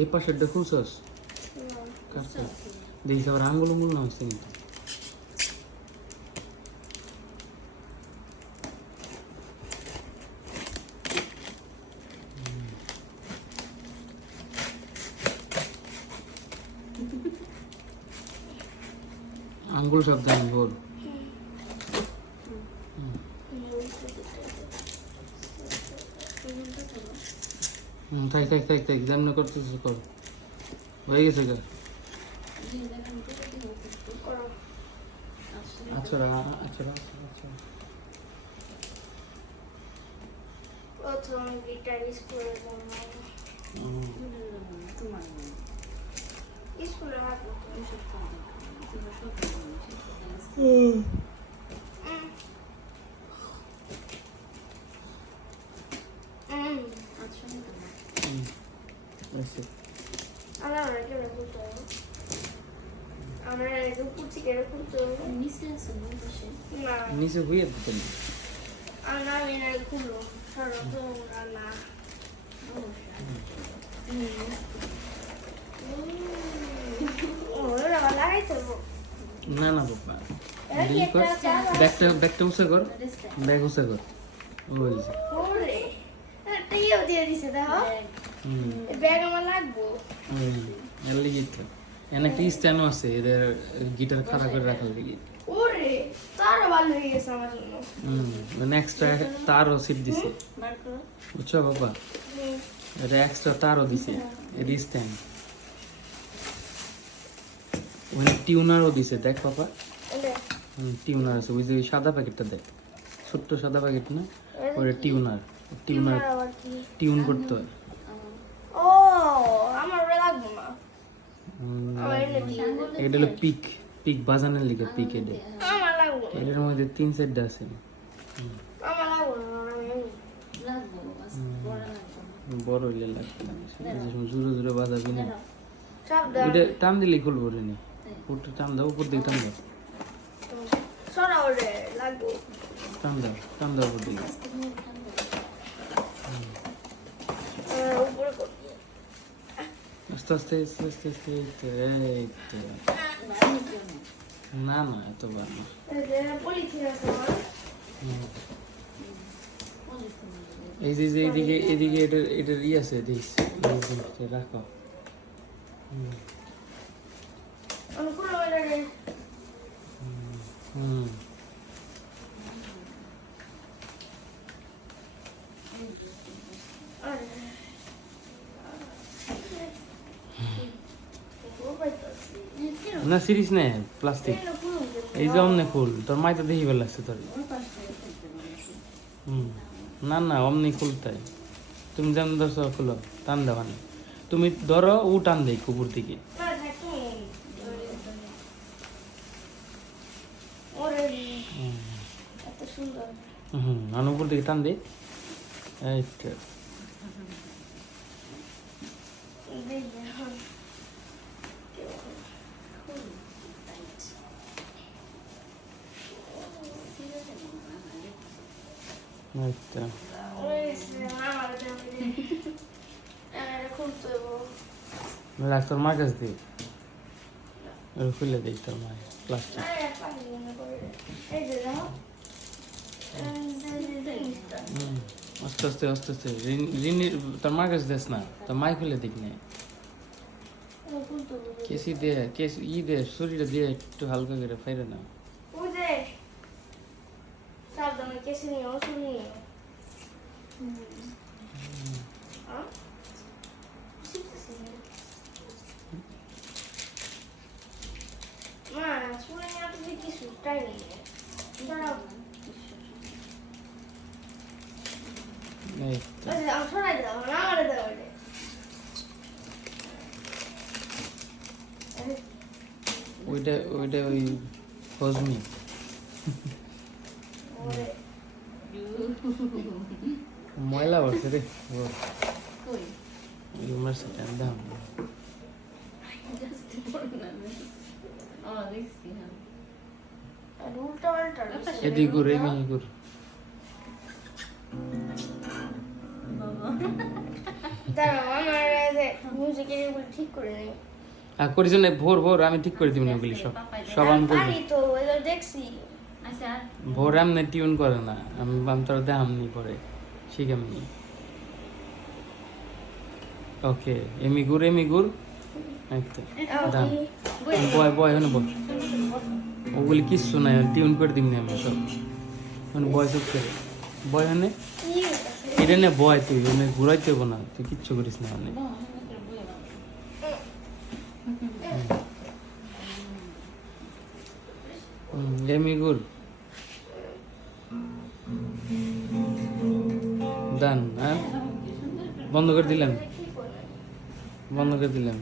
এই পাশেরটা খুলছস? দেখিস আবার আঙ্গুল উঙ্গুল না হচ্ছে কিন্তু। আঙ্গুল সাবধানে বল। থাক থাক থাক থাক, যেমন করতেছিস কর, হয়ে গেছে গা। আচ্ছা আচ্ছা আচ্ছা। প্রথম গিটার স্কুলে স্কুলে হাঁটবো নিচে হয়ে দিতেন না না বাবা, ব্যাগটা উঁচা কর, ব্যাগ উঁচা কর। ওই এনে একটা স্ট্যান্ডও আছে এদের গিটার খাড়া করে রাখার লিগে। মানে এক্সট্রা তারও সিট দিছে, বুঝছো বাবা? এটা এক্সট্রা তারও দিছে, এটা স্ট্যান্ড। ওখানে টিউনারও দিছে, দেখ বাবা। টিউনার আছে, ওই যে সাদা প্যাকেটটা দেখ, ছোট্ট সাদা প্যাকেট না, ওটা টিউনার। টিউনার টিউন করতে হয়। এটা হলো পিক, পিক বাজানোর লিগে পিক। এটা এটার মধ্যে 3 সেট আছে। বড় হইলে লাগবে, জোরে জোরে বাজাবি না। ওইটা টান দিলেই খুলবো রে নি, টান দাও, উপর দিকে টান দাও, টান দাও, টান দাও উপর দিকে। আস্তে আস্তে আস্তে আস্তে আস্তে, এই তো। না না এত বার না। এই যে এদিকে এদিকে এটার ই আছে, দেখ রাখো। না সিরিজ নে প্লাস্টিক, এই যে অমনে ফুল তোর মাই তো দেখি লাগছে তোর। না না অমনি খুলতে, তুমি যেমন ধরছো খুলো, টান দেওয়া নেই। তুমি ধরো, ও টান দেয় কুকুর দিকে। উপর দিকে টান দে, এই তো। আচ্ছা তোর মার কাছ দিয়ে খুলে দিই, তোর মায়ের প্লাস্টিক। আস্তে আস্তে আস্তে আস্তে, রিনির তোর মার কাছে দিস না, তোর মাই খুলে দিক নে। কেসি দে, কেসি ই দে, শরীরে দিয়ে একটু হালকা করে ফাইরে না। ওইটা ওই হজমি। ওরে ময়লা বসে রে ও কই তোমার সেটা দাম জাস্ট পড়ো না ও দেখছি হ্যাঁ আর উল্টা পাল্টা এদিক ঘুর এমনি ঘুর দাঁড়াও আমার মিউজিকের এগুলো ঠিক করে নেই আর করিস না ভোর ভোর আমি ঠিক করে দিব না ওগুলি সব সব আমি করবো পারি তো এগুলো দেখছি আচ্ছা ভোর এমনি টিউন করে না আমি তোর দেখামনি পরে শিখামনি ওকে এমি ঘুর এইতো দাম বয় বয় হনে বয় ওগুলি কিচ্ছু নাই টিউন করে দিবনি আমি সব মানে বয় সব করে বয় হনে কি হইতাছে? এটা নে বয় তুই মানে ঘুরাইতে হবো না তুই কিচ্ছু করিস না মানে এমি ঘুর ডান হ্যাঁ বন্ধ করে দিলাম ঠিক করে বন্ধ করে দিলাম